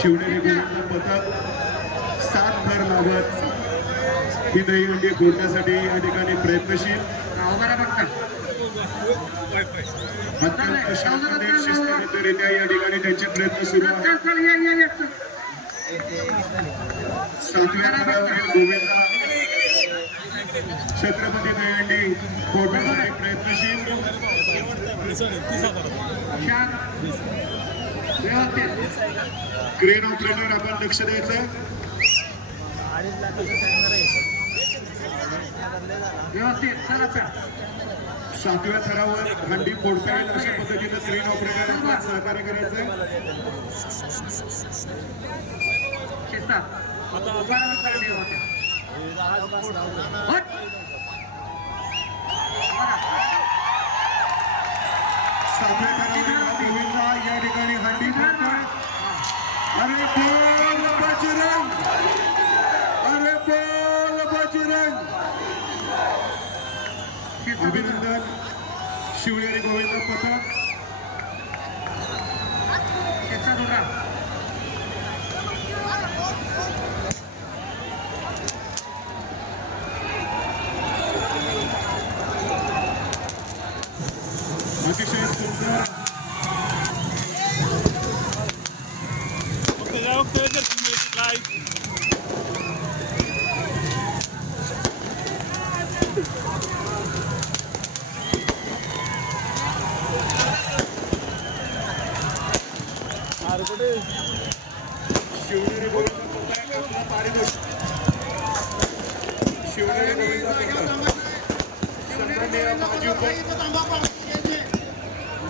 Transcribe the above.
शिवनेरी गोविंद पथक सात भर लागत ही दहीहंडी फोडण्यासाठी या ठिकाणी प्रयत्नशील. अत्यंत शिस्तबद्धरित्या या ठिकाणी त्यांचे प्रयत्न सुरू आहेत सातव्या थरावरील गोविंद छत्रपती दहीहंडी प्रयत्नशील. क्रेन ऑपरेटर आपण लक्ष द्यायचं. सातव्या थरावर हंडी फोडता येईल अशा पद्धतीनं क्रेन ऑपरेटर सहकार्य करायचं या ठिकाणी हंडी अरे बोल बजरंग अरे बोल बजरंग अभिनंदन शिवनेरी गोविंद पथक. शिवनेरी गोविंद पथक